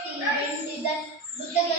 புத்தகத்தில் புத்தக